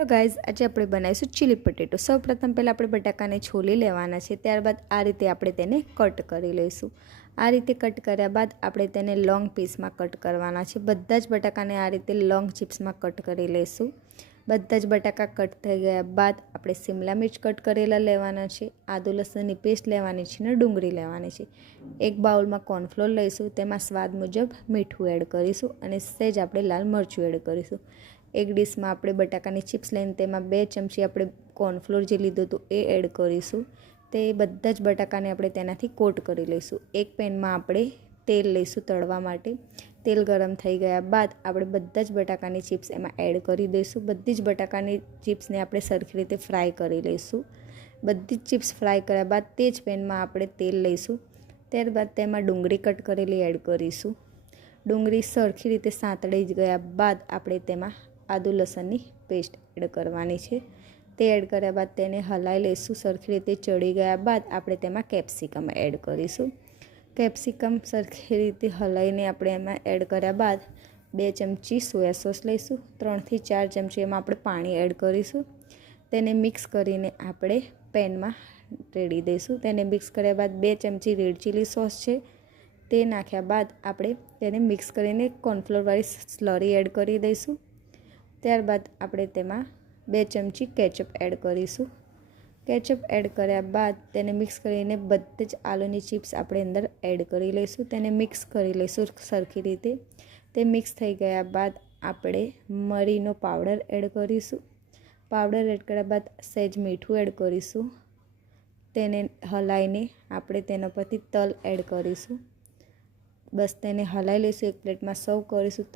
तो गाइज आज આપણે બનાવીશું ચીલી પટેટો। સૌપ્રથમ પહેલાં આપણે બટાકાને છોલી લેવાના છે, ત્યારબાદ આ રીતે આપણે તેને કટ કરી લઈશું। આ રીતે કટ કર્યા બાદ આપણે તેને લોંગ પીસમાં કટ કરવાના છે। બધા જ બટાકાને આ રીતે લોંગ ચિપ્સમાં કટ કરી લઈશું। બધા જ બટાકા કટ થઈ ગયા બાદ આપણે શિમલા મિર્ચ કટ કરેલા લેવાના છે, આદુ લસણની પેસ્ટ લેવાની છે અને ડુંગળી લેવાની છે। એક બાઉલમાં કોર્નફ્લોર લઈશું, તેમાં સ્વાદ મુજબ મીઠું એડ કરીશું અને સહેજ આપણે લાલ મરચું એડ કરીશું। एक डिश में આપણે બટાકાની ચિપ્સ લઈને તેમાં 2 ચમચી આપણે કોર્નફ્લોર જે લીધું હતું એ એડ કરીશું। તે બધા જ બટાકાને આપણે તેનાથી કોટ કરી લઈશું। એક પેનમાં આપણે તેલ લઈશું તળવા માટે। તેલ ગરમ થઈ ગયા બાદ આપણે બધા જ બટાકાની ચિપ્સ એમાં એડ કરી દઈશું। બધી જ બટાકાની ચિપ્સને આપણે સરખી રીતે ફ્રાય કરી લઈશું। બધી જ ચિપ્સ ફ્રાય કર્યા બાદ તે જ પેનમાં આપણે તેલ લઈશું। ત્યારબાદ તેમાં ડુંગળી કટ કરેલી એડ કરીશું। ડુંગળી સરખી રીતે સાંતળી ગયા બાદ આપણે તેમાં आदू लसणनी पेस्ट एड करवानी छे। ते एड कर्या बाद तेने हलाई लईशुं। सरखी रीते चढ़ी गया बाद आपणे तेमां केप्सिकम एड करीशुं। केप्सिकम सरखी रीते हलाईने आपणे एमां एड कर्या बाद 2 चमची सोया सॉस लईशुं। 3 થી 4 चमची एमां आपणे पाणी एड करीशुं। तेने मिक्स करीने आपणे पेनमा रेडी दईशुं। तेने मिक्स कर्या बाद 2 चमची रेड चिली सॉस छे ते नाख्या बाद आपणे तेने मिक्स करीने कॉर्नफ्लोरवाળી स्लरी एड करी दईशुं। त्यारबाद આપણે તેમાં 2 ચમચી કેચઅપ એડ કરીશું। કેચઅપ એડ કર્યા બાદ તેને મિક્સ કરીને બધી જ આલુની ચિપ્સ આપણે અંદર એડ કરી લઈશું। તેને મિક્સ કરી લઈશું સરખી રીતે। તે મિક્સ થઈ ગયા બાદ આપણે મરીનો પાવડર એડ કરીશું। પાવડર એડ કર્યા બાદ સહેજ મીઠું એડ કરીશું। તેને હલાઈને આપણે તેના પરથી તલ એડ કરીશું। બસ તેને હલાઈ લઈશું। એક પ્લેટમાં સર્વ કરીશું।